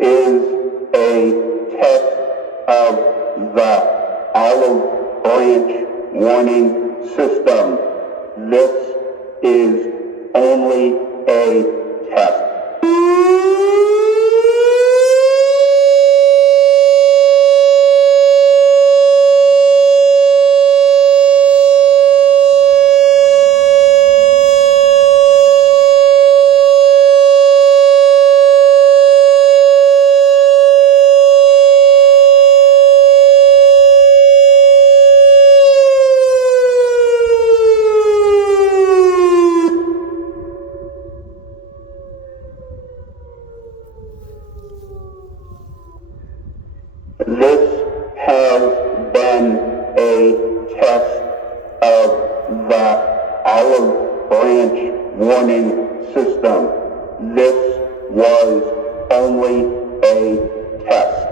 is a test of the Olive Branch warning system. This is only a test. This has been a test of the Olive Branch warning system. This was only a test.